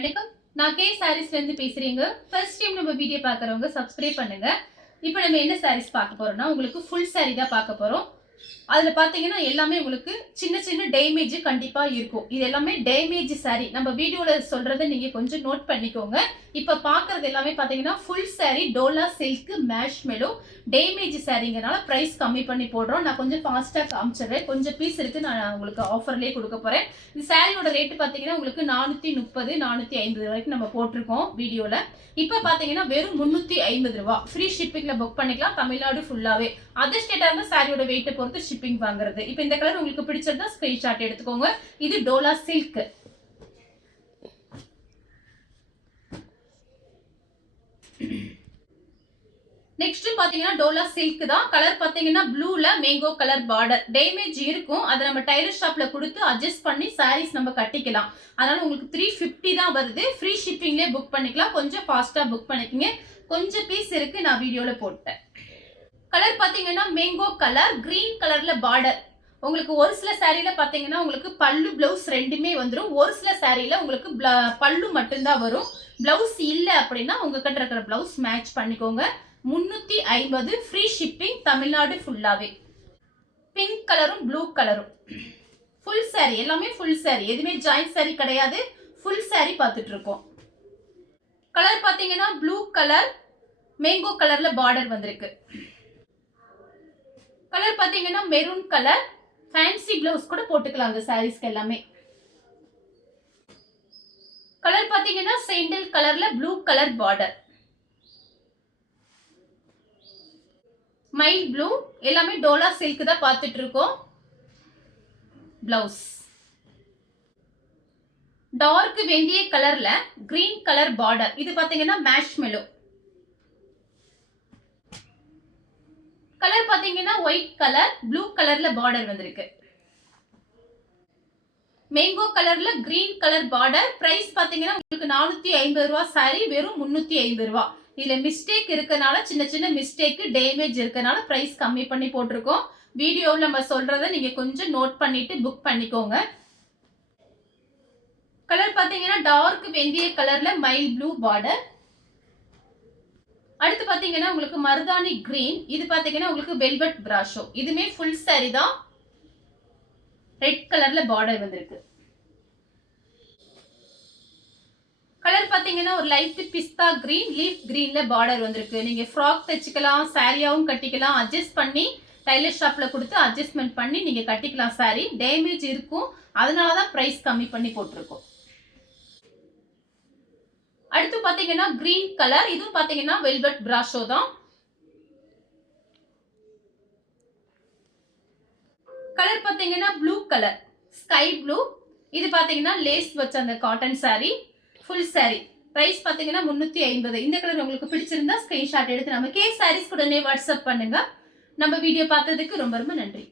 வணக்கம், நான் கே சாரீஸ்ல இருந்து பேசுறீங்க. ஃபர்ஸ்ட் டைம் நம்ம வீடியோ பார்க்குறவங்க சப்ஸ்கிரைப் பண்ணுங்க. இப்போ நம்ம என்ன சாரீஸ் பார்க்க போறோம்னா, உங்களுக்கு ஃபுல் சாரீ தான் பார்க்க போறோம். அதுல பாத்தீங்கன்னா எல்லாமே உங்களுக்கு சின்ன சின்ன டேமேஜ் கண்டிப்பா இருக்கும். இது எல்லாமே டேமேஜ் சாரி. நம்ம வீடியோல சொல்றதை நீங்க கொஞ்சம் நோட் பண்ணிக்கோங்க. இப்ப பாக்குறது எல்லாமே பாத்தீங்கன்னா full sari dola silk marshmallow damage சாரிங்கனால பிரைஸ் கம்மி பண்ணி போடுறோம். நான் கொஞ்சம் ஃபாஸ்டா காமிச்சிடுறேன். கொஞ்சம் பீஸ் இருக்கு, நான் உங்களுக்கு ஆஃபர்லயே கொடுக்க போறேன். இந்த சாரியோட ரேட் பாத்தீங்கன்னா உங்களுக்கு 430 450 வரைக்கும் நம்ம போட்டிருக்கோம் வீடியோல. இப்ப பாத்தீங்கன்னா வெறும் 350 ரூபாய். ஃப்ரீ ஷிப்பிங்ல புக் பண்ணிக்கலாம் தமிழ்நாடு ஃபுல்லாவே. அதர் ஸ்டேட்டா இருந்தா சாரியோட வெயிட் பொறுத்து ஷிப்பிங் வாங்குறது. இப்போ இந்த கலர் உங்களுக்கு பிடிச்சிருந்தா ஸ்கிரீன்ஷாட் எடுத்துக்கோங்க. இது டோலா சில்க். நெக்ஸ்ட் பாத்தீங்கன்னா டோலா சில்க் தான். கலர் பாத்தீங்கன்னா ப்ளூல மேங்கோ கலர் பார்டர். டேமேஜ் இருக்கும், அதை நம்ம டைலர் ஷாப்ல கொடுத்து அட்ஜஸ்ட் பண்ணி சாரீஸ் நம்ம கட்டிக்கலாம். அதனால உங்களுக்கு 350 தான் வருது. ஃப்ரீ ஷிப்பிங்லேயே புக் பண்ணிக்கலாம். கொஞ்சம் ஃபாஸ்டா புக் பண்ணிக்கங்க. கொஞ்சம் பீஸ் இருக்கு, நான் வீடியோல போட்டேன். கலர் பாத்தீங்கன்னா மேங்கோ கலர், கிரீன் கலர்ல பார்டர். உங்களுக்கு ஒரு சில சாரியில பாத்தீங்கன்னா உங்களுக்கு பல்லு பிளவுஸ் ரெண்டுமே வந்துடும். ஒரு சில சாரியில உங்களுக்கு பல்லு மட்டும்தான் வரும். பிளவுஸ் இல்ல அப்படின்னா உங்ககிட்ட இருக்கிற பிளவுஸ் மேட்ச் பண்ணிக்கோங்க. 350 ஃப்ரீ ஷிப்பிங் தமிழ்நாடு ஃபுல்லாவே. பிங்க் கலரும் ப்ளூ கலரும் ஃபுல் சாரி. எல்லாமே ஃபுல் சாரி, எதுவுமே ஜாயிண்ட் சாரி கிடையாது. ஃபுல் சாரி பார்த்துட்டு இருக்கோம். கலர் பாத்தீங்கன்னா ப்ளூ கலர் மேங்கோ கலர்ல பார்டர் வந்திருக்கு. கலர் பாத்தீங்கன்னா மெரூன் கலர். ஃபேன்சி பிளவுஸ் கூட போட்டுக்கலாம் அந்த சாரீஸ்க்கு எல்லாமே. கலர் பாத்தீங்கன்னா சேண்டல் கலர்ல blue colour border. Mile blue. எல்லாமே டோலா சில்க் தான் பார்த்துட்டு இருக்கோம். பிளவுஸ் டார்க் வெந்தய கலர்ல கிரீன் கலர் பார்டர். இது பாத்தீங்கன்னா மேஷ்மெலோ கலர். பாத்தீங்கன்னா ஒயிட் கலர் ப்ளூ கலர்ல பார்டர் வந்திருக்கு. மேங்கோ கலர்ல கிரீன் கலர் பார்டர். பிரைஸ் பாத்தீங்கன்னா உங்களுக்கு 450 ரூபாய் சாரி, வெறும் 350 ரூபாய். இதுல மிஸ்டேக் இருக்கனால, சின்ன சின்ன மிஸ்டேக் டேமேஜ் இருக்கனால பிரைஸ் கம்மி பண்ணி போட்டிருக்கோம். வீடியோவில் நம்ம சொல்றதை நீங்க கொஞ்சம் நோட் பண்ணிட்டு புக் பண்ணிக்கோங்க. கலர் பாத்தீங்கன்னா டார்க் வெந்தய கலர்ல மைல் ப்ளூ பார்டர். அடுத்து பாத்தீங்கன்னா உங்களுக்கு மருதாணி கிரீன். இது பாத்தீங்கன்னா உங்களுக்கு வெல்வெட் பிராஷோ. இதுமே ஃபுல் சாரி தான். ரெட் கலர்ல பார்டர் வந்திருக்கு. கலர் பாத்தீங்கன்னா ஒரு லைட் பிஸ்தா கிரீன் லீஃப் கிரீன்ல பார்டர் வந்திருக்கு. நீங்க ஃப்ராக் தைச்சுக்கலாம், சாரியாவும் கட்டிக்கலாம். அட்ஜஸ்ட் பண்ணி டைலர் ஷாப்ல கொடுத்து அட்ஜஸ்ட்மெண்ட் பண்ணி நீங்க கட்டிக்கலாம். சாரி டேமேஜ் இருக்கும், அதனாலதான் பிரைஸ் கம்மி பண்ணி போட்டிருக்கோம். அடுத்து பாத்தீங்கன்னா கிரீன் கலர். இதுவும் பாத்தீங்கன்னா வெல்வெட் பிராஷோ தான். கலர் பாத்தீங்கன்னா ப்ளூ கலர் ஸ்கை ப்ளூ. இது பாத்தீங்கன்னா லேஸ் வச்ச அந்த cotton sari, full sari. Price பாத்தீங்கன்னா 350. இந்த கலர் உங்களுக்கு பிடிச்சிருந்தா ஸ்கிரீன்ஷாட் எடுத்து நம்ம கே சாரீஸ் உடனே வாட்ஸ்அப் பண்ணுங்க. நம்ம வீடியோ பார்த்ததுக்கு ரொம்ப ரொம்ப நன்றி.